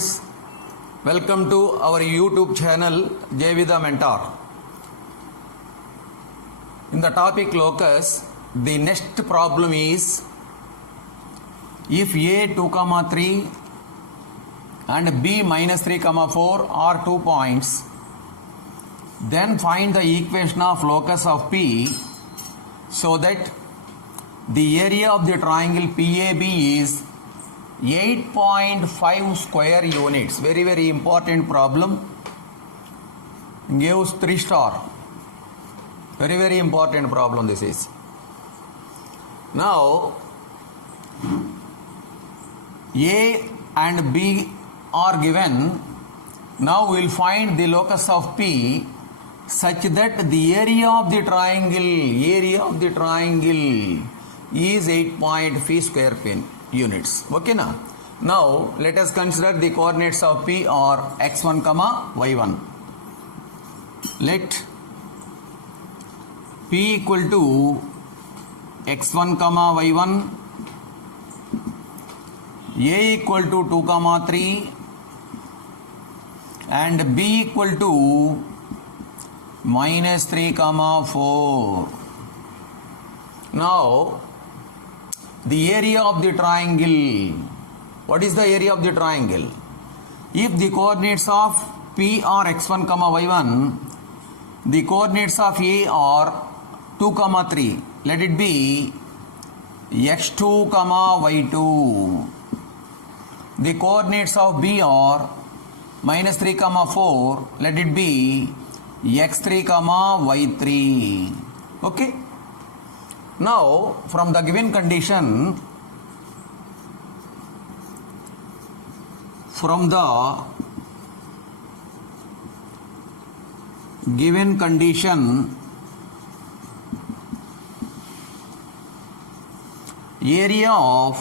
friends, welcome to our YouTube channel JV the Mentor. In the topic locus, the next problem is if A 2, 3 and B minus 3, 4 are 2 points, then find the equation of locus of P so that the area of the triangle PAB is 8.5 square units. Very, very important problem. Gives 3 star. Very, very important problem this is. Now, A and B are given. Now we will find the locus of P such that the area of the triangle is 8.5 square units. Okay now. Now let us consider the coordinates of P are x1, y1. Let P equal to x1, y1, A equal to 2, 3 and B equal to minus 3, 4. Now the area of the triangle. What is the area of the triangle? If the coordinates of P are x1, y1, the coordinates of A are 2, 3. Let it be x2, y2. The coordinates of B are minus 3, 4. Let it be x3, y3. Okay. Now, from the given condition, area of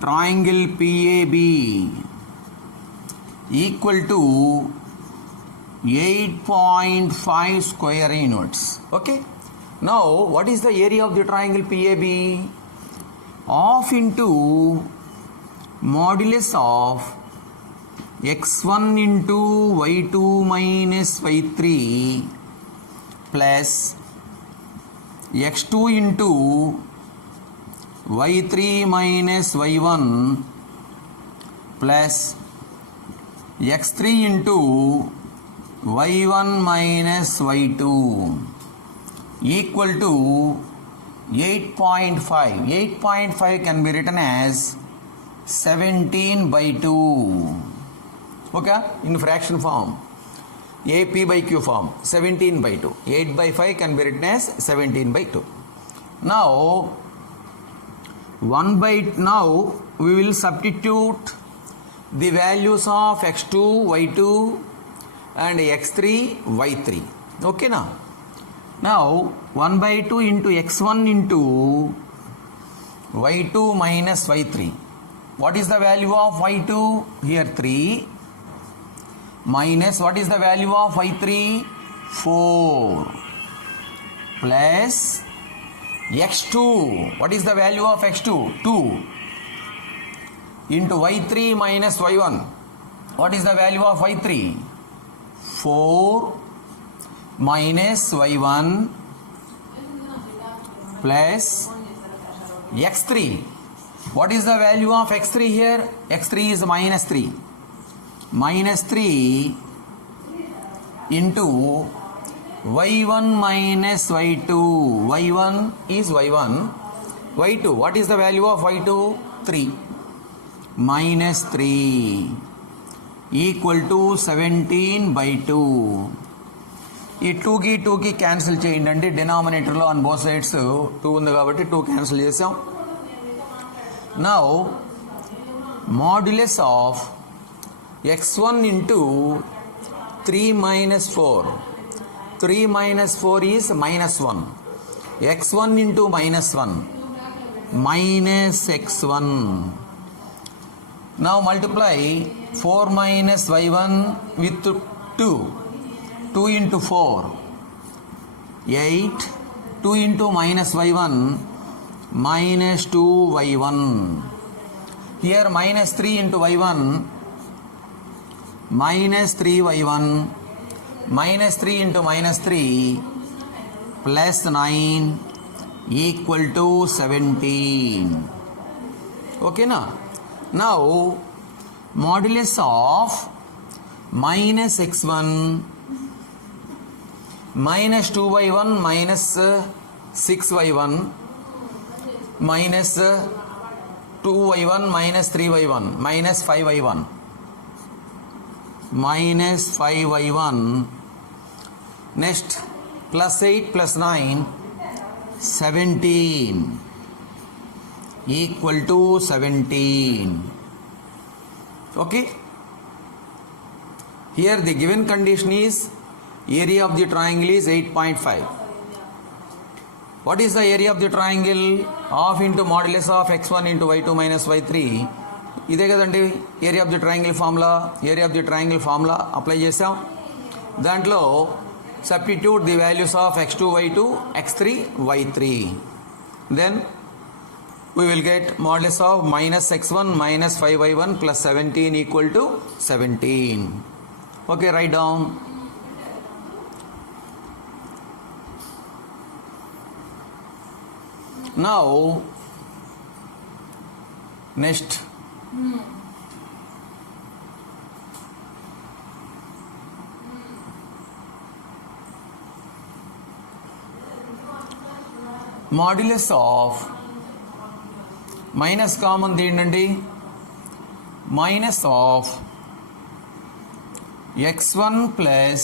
triangle PAB equal to 8.5 square units. Okay. Now, what is the area of the triangle PAB? Half into modulus of x1 into y2 minus y3 plus x2 into y3 minus y1 plus x3 into y1 minus y2 equal to 8.5. 8.5 can be written as 17 by 2. Okay, in fraction form. AP by Q form, 17 by 2. 8 by 5 can be written as 17 by 2. Now, now we will substitute the values of x2, y2 and x3, y3. Okay now. Now 1 by 2 into x1 into y2 minus y3. What is the value of y2? Here 3 minus what is the value of y3? 4 plus x2. What is the value of x2? 2 into y3 minus y1. What is the value of y3? 4 minus y1 plus x3. What is the value of x3 here? x3 is minus 3. Minus 3 into y1 minus y2. y1 is y1. y2. What is the value of y2? 3. Minus 3 equal to 17 by 2. ఈ 2కి cancel చేయండి అండి. డినామినేటర్లో on both sides 2 ఉంది కాబట్టి 2 cancel చేసాం. Now modulus of x1 into 3 minus 4. 3 minus 4 is minus 1. x1 into minus 1 minus x1. Now multiply 4 minus y1 with 2. 2 into 4 8. 2 into minus y1 minus 2y1. Here minus 3 into y1, minus 3y1, minus 3 into minus 3 plus 9 equal to 17. Okay na? Now modulus of minus x1 minus 2y1 minus 6y1 minus 2y1 minus 3y1 minus 5y1 minus 5y1, next plus 8 plus 9 17 equal to 17. Okay, here the given condition is area of the triangle is 8.5. What is the area of the triangle? Half into modulus of x1 into y2 minus y3. ఇదే కదండి area of the triangle formula. Area of the triangle formula apply చేసాం. దాంట్లో substitute the values of x2 y2 x3 y3. Then we will get modulus of minus x1 minus 5y1 plus 17 equal to 17. Okay, write down. Now next modulus of minus common ఏంటండి, minus of x1 plus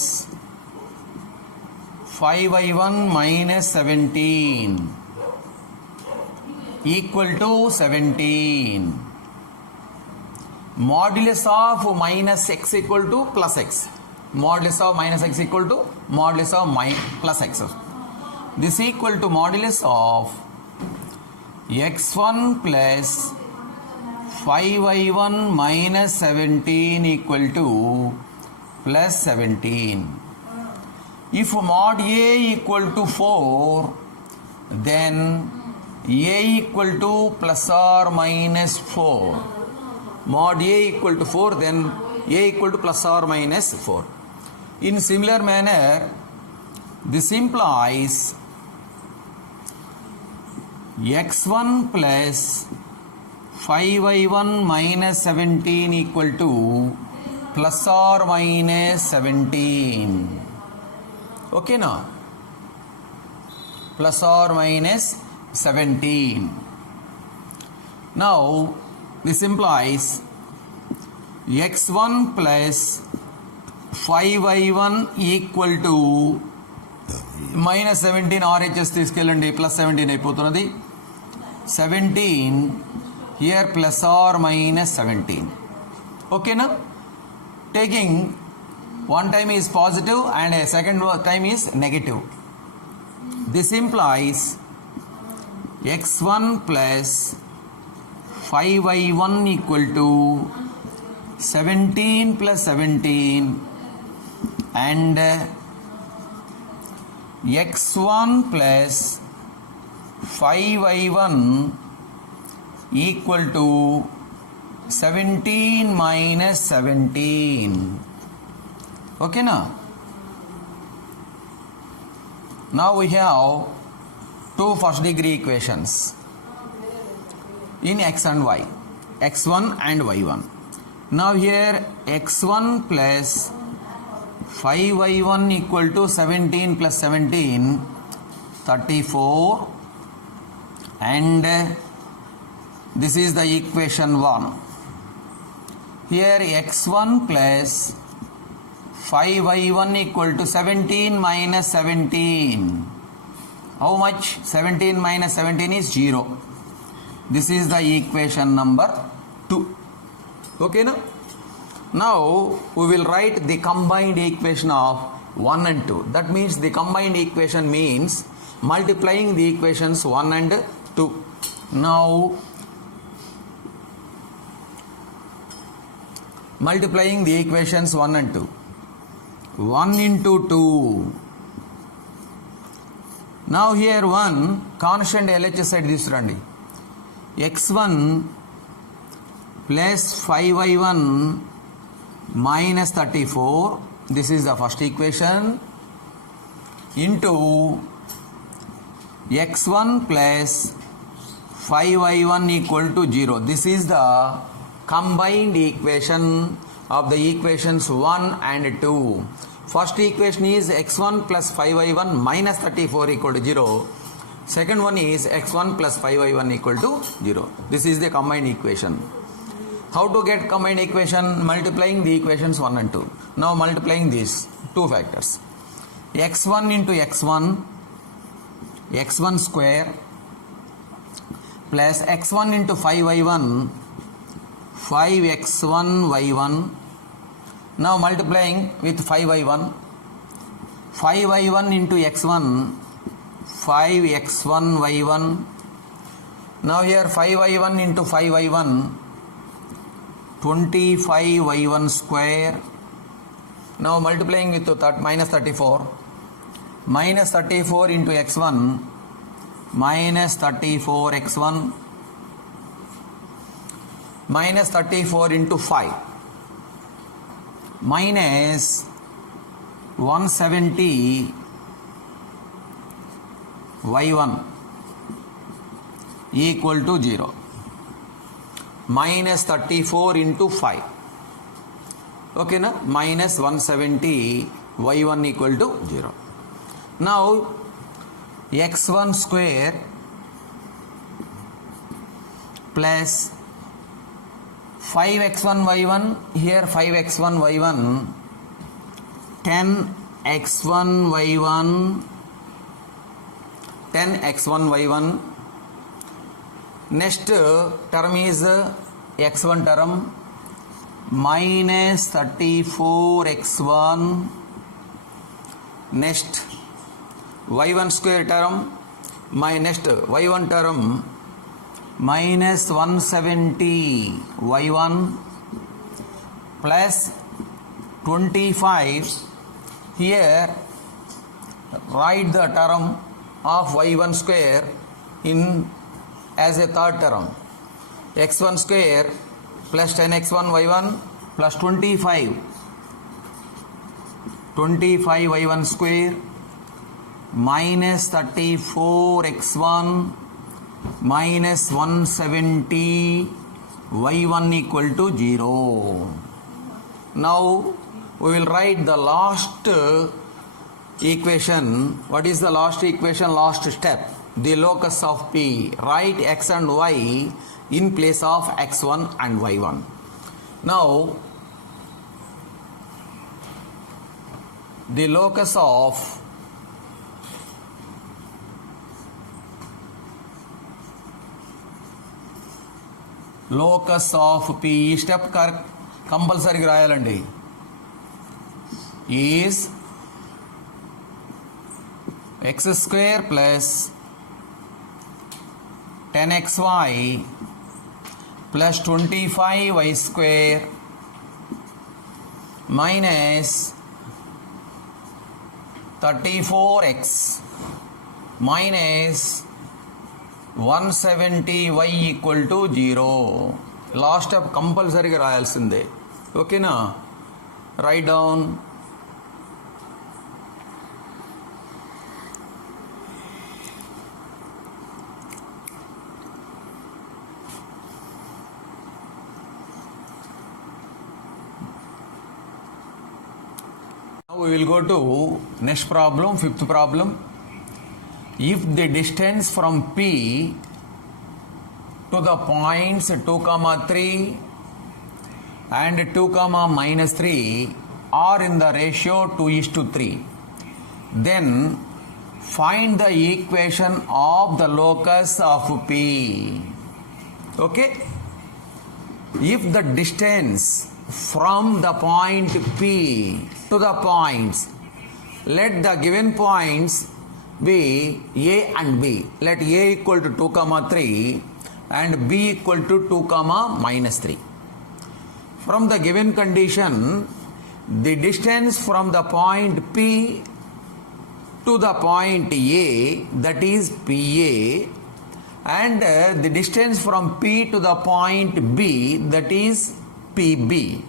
5y1 minus 17 equal to 17. Modulus of minus x equal to plus x. Modulus of minus x equal to modulus of plus x. This equal to modulus of x1 plus 5y1 minus 17 equal to plus 17. If mod a equal to 4, then a equal to plus or minus 4. Mod a equal to 4, then a equal to plus or minus 4. In similar manner, this implies x1 plus 5y1 minus 17 equal to plus or minus 17. Okay now? Plus or minus 17. Now this implies x1 plus 5y1 equal to minus 17 RHS తీసుకెళ్ళండి, plus 17 అయిపోతున్నది. 17 here plus or minus 17. Okay now? Taking one time is positive and a second time is negative. This implies x1 plus 5y1 equal to 17 plus 17 and x1 plus 5y1 equal to 17 minus 17. Okay now? Now we have two first degree equations in x and y, x1 and y1. Now here x1 plus 5y1 equal to 17 plus 17 34, and this is the equation 1. Here x1 plus 5y1 equal to 17 minus 17. How much? 17 minus 17 is 0. This is the equation number 2. Okay now? Now we will write the combined equation of 1 and 2. That means the combined equation means multiplying the equations 1 and 2. Now multiplying the equations 1 and 2. 1 into 2. Now here one constant LHS side తీసుకురండి. x1 plus 5y1 minus 34, this is the first equation, into x1 plus 5y1 equal to 0. This is the combined equation of the equations 1 and 2. First equation is x1 plus 5y1 minus 34 equal to 0. Second one is x1 plus 5y1 equal to 0. This is the combined equation. How to get combined equation? Multiplying the equations 1 and 2. Now multiplying these two factors. x1 into x1, x1 square, plus x1 into 5y1, 5x1 y1. Now multiplying with 5y1, 5y1 into x1, 5x1 y1. Now here 5y1 into 5y1, 25y1 square. Now multiplying with minus 34, minus 34 into x1, minus 34x1, minus 34 into 5, minus 170 y1 equal to 0, minus 34 into 5, okay na, minus 170 y1 equal to 0. Now x1 square plus 5x1 y1, here 5x1 y1, 10x1 y1, 10x1 y1. Next term is x1 term, minus 34x1. Next y1 square term, my next y1 term, minus 170 y1 plus 25. Here write the term of y1 square in as a third term, x1 square plus 10x1 y1 plus 25 y1 square minus 34x1 minus 170 y1 equal to 0. Now we will write the last equation. What is the last equation? Last step, the locus of P. Write x and y in place of x1 and y1. Now the locus of P, ఈ step కంపల్సరీగా రాయాలండి, is x square plus 10xy plus 25y square minus 34x minus 170y equal to 0. Last step కంపల్సరీగా రాయాల్సిందే, ఓకేనా? Right down. Now we will go to next problem, fifth problem. If the distance from P to the points 2, 3 and 2, minus 3 are in the ratio 2:3, then find the equation of the locus of P. Okay? If the distance from the point P to the points, let the given points be A and B. Let A equal to 2, 3 and B equal to 2, minus 3. From the given condition, the distance from the point P to the point A, that is PA, and the distance from P to the point B, that is PB,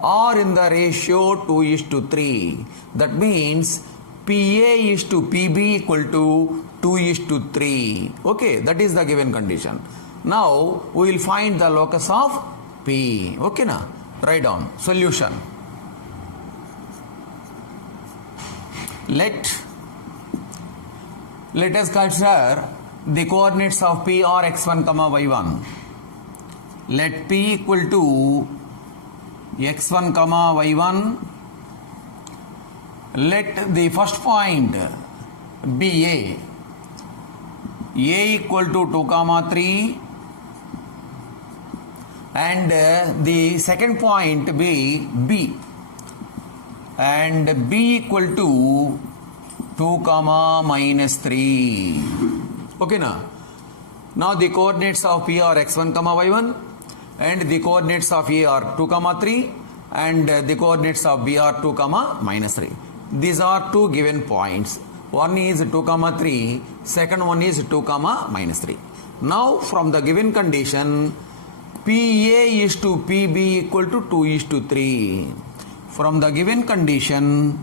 are in the ratio 2:3. That means PA is to PB equal to 2:3. Okay, that is the given condition. Now we will find the locus of P. Okay, na? Write down solution. Let us consider the coordinates of P are x1 comma y1. Let P equal to x1 comma y1. Let the first point be A equal to 2 comma 3, and the second point be B, and B equal to 2 comma minus 3. Okay, now the coordinates of P are x1 comma y1, and the coordinates of A are 2 comma 3, and the coordinates of B are 2 comma minus 3. These are two given points. One is 2 comma 3, second one is 2 comma minus 3. Now from the given condition, PA is to PB equal to 2:3. From the given condition,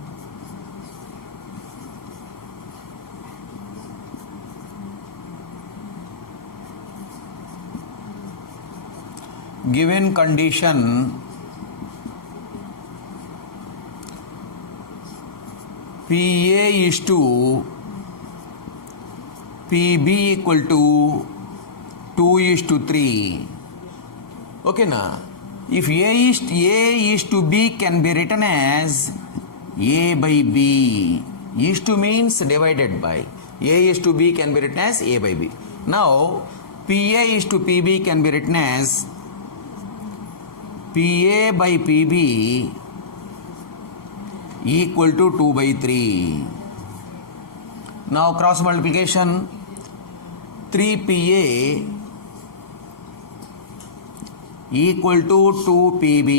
PA is to PB equal to 2:3. Okay, na? If A is to B can be written as A by B. Is to means divided by. A is to B can be written as A by B. Now, PA is to PB can be written as PA by PB equal to 2/3. Now cross multiplication, 3PA equal to 2PB.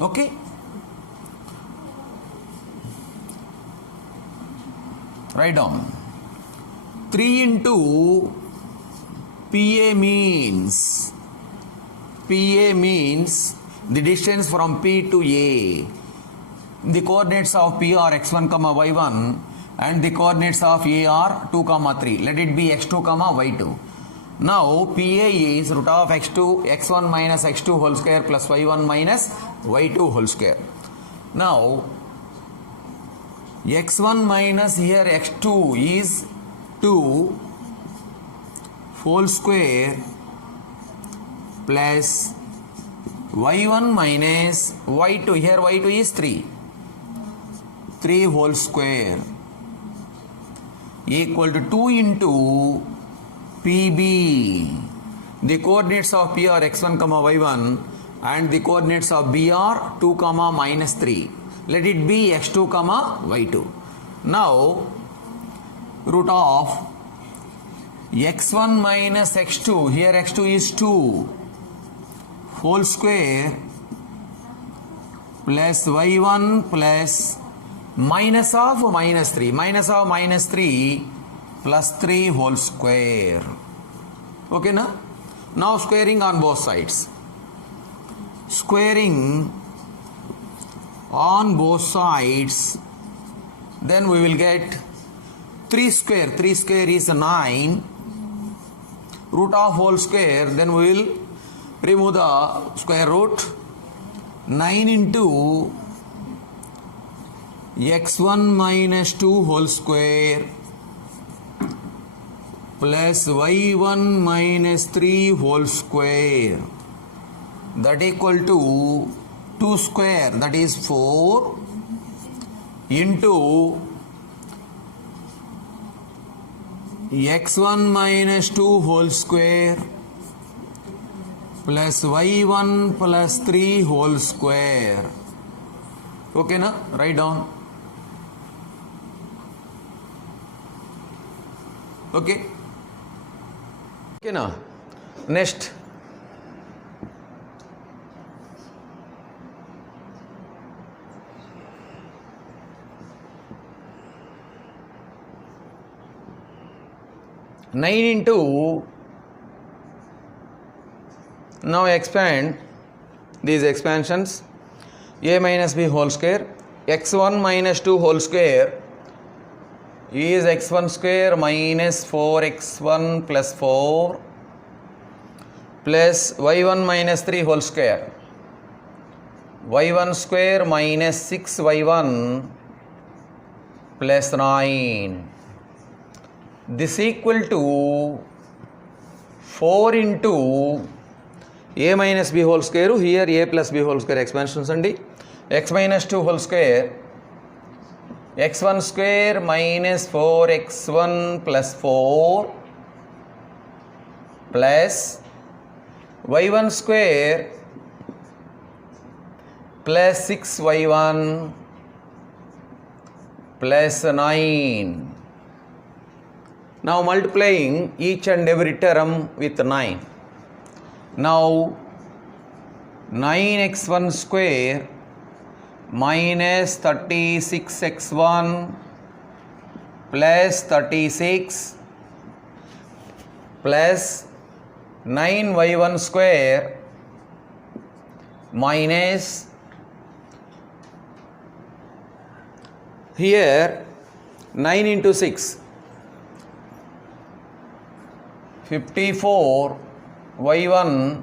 Okay. Write down. 3 into PA means the distance from P to A. The coordinates of P are x1 comma y1, and the coordinates of A are 2 comma 3. Let it be x2 comma y2. Now PA is root of x1 minus x2 whole square plus y1 minus y2 whole square. Now x1 minus here x2 is 2 whole square plus y1 minus y2, here y2 is 3 whole square equal to 2 into PB. The coordinates of P are x1 comma y1, and the coordinates of B are 2 comma minus 3. Let it be x2 comma y2. Now root of x1 minus x2, here x2 is 2 whole square plus y1 plus minus of minus 3 plus 3 whole square. Okay, na? Now squaring on both sides. Squaring on both sides, then we will get 3 square. 3 square is 9. Root of whole square, then we will remove the square root. 9 into x1 minus 2 whole square plus y1 minus 3 whole square, that equal to 2 square, that is 4, into x1 minus 2 whole square plus y1 plus 3 whole square. Okay, na? Write down. Okay. Okay, na? Next. 9 into, now expand these expansions, a minus b whole square, x1 minus 2 whole square is x1 square minus 4x1 plus 4 plus y1 minus 3 whole square, y1 square minus 6y1 plus 9. This equal to 4 into a minus b whole square, here a plus b whole square expansions andi, x minus 2 whole square, x1 square minus 4x1 plus 4 plus y1 square plus 6y1 plus 9. Now multiplying each and every term with 9. Now 9x1 square minus 36x1 plus 36 plus 9y1 square minus, here 9 into 6, 54 y1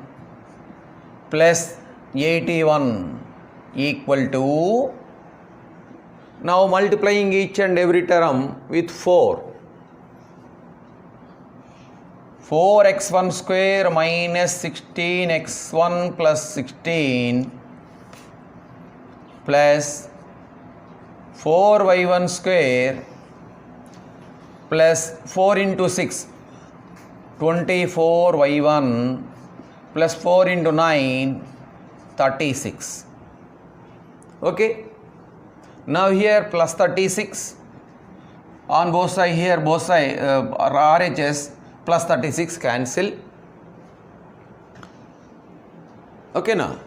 plus 81 equal to, now multiplying each and every term with 4, 4x1 square minus 16x1 plus 16 plus 4y1 square plus 4 into 6, 24y1 plus 4 into 9, 36. Okay. Now here plus 36 on both sides, here both sides RHS plus 36 cancel. Okay now.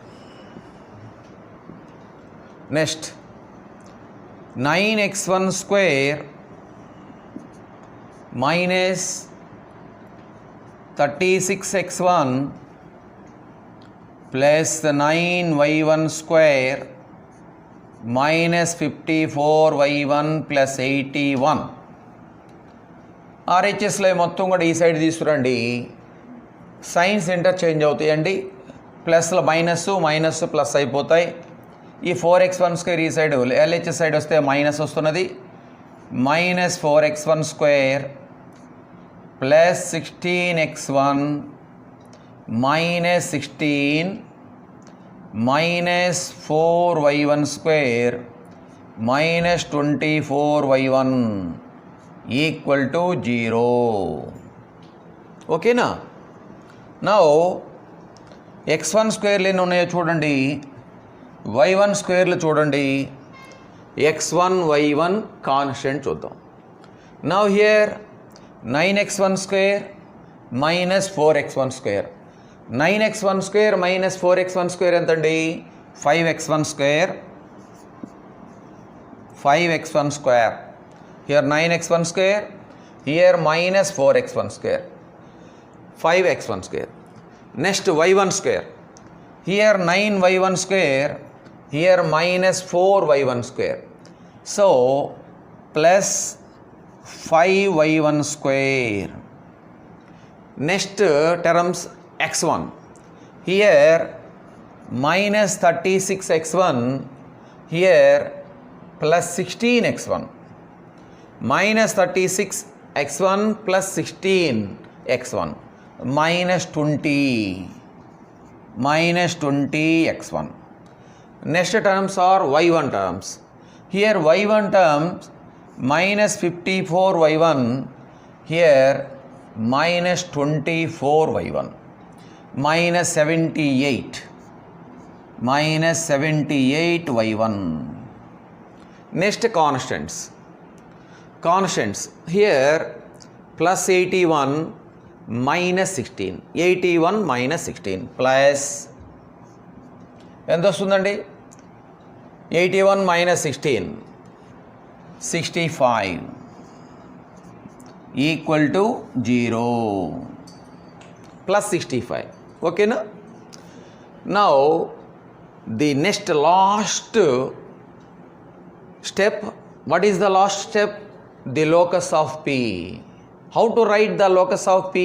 Next 9x1 square minus 36x1 plus the 9y1 square minus 54y1 plus 81. ఆర్హెచ్ఎస్లో మొత్తం కూడా ఈ side తీసుకురండి, science interchange అవుతాయండి, ప్లస్లో minus minus plus అయిపోతాయి. ఈ 4x1 square ఈ side LHS side వస్తే మైనస్ వస్తున్నది, minus 4x1 square plus 16x1 minus 16 minus 4y1 square minus 24y1 equal to 0. Okay na? Now x1 square ఎన్ని ఉన్నాయో చూడండి, y1 స్క్వేర్లు చూడండి, x1 y1 కాన్స్టెంట్ చూద్దాం. Now here 9x1 square minus 4x1 square, 9x1 square minus 4x1 square ఎంతండి, 5x1 square, 5x1 square, here 9x1 square, here minus 4x1 square, 5x1 square. Next y1 square, here 9y1 square, here minus 4y1 square, so plus 5y1 square. Next terms x1, here minus 36x1, here plus 16x1, minus 36x1 plus 16x1 minus 20x1. Next terms are y1 terms, here y1 terms minus 54y1, here minus 24y1 minus 78y1. Next constants, here plus 81 minus 16, 81 minus 16 plus ఎంత వస్తుందండి, 81 minus 16 65, equal to 0 plus 65. ఓకేనా? Now the next last step, what is the last step? The locus of P. How to write the locus of P?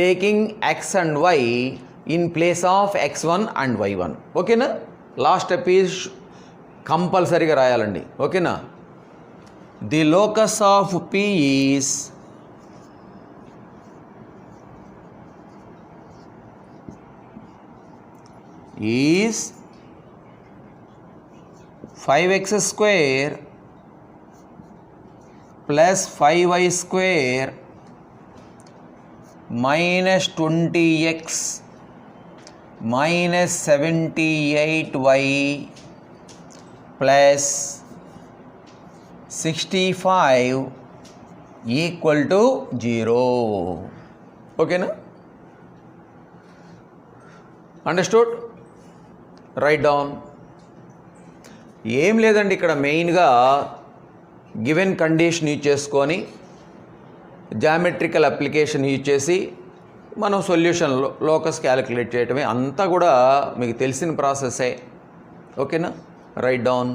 Taking x and y in place of x1 and y1. ఓకేనా? Last step is కంపల్సరీగా రాయాలండి. ఓకేనా? The locus of P is 5x square plus 5y square minus 20x minus 78y plus 65 equal to 0. ఓకేనా? Understood? Right down. ఏం లేదండి, ఇక్కడ మెయిన్గా given condition use చేసుకొని geometrical application use చేసి మనం సొల్యూషన్ లోకస్ క్యాలిక్యులేట్ చేయటమే. అంతా కూడా మీకు తెలిసిన ప్రాసెసే. ఓకేనా? Right down.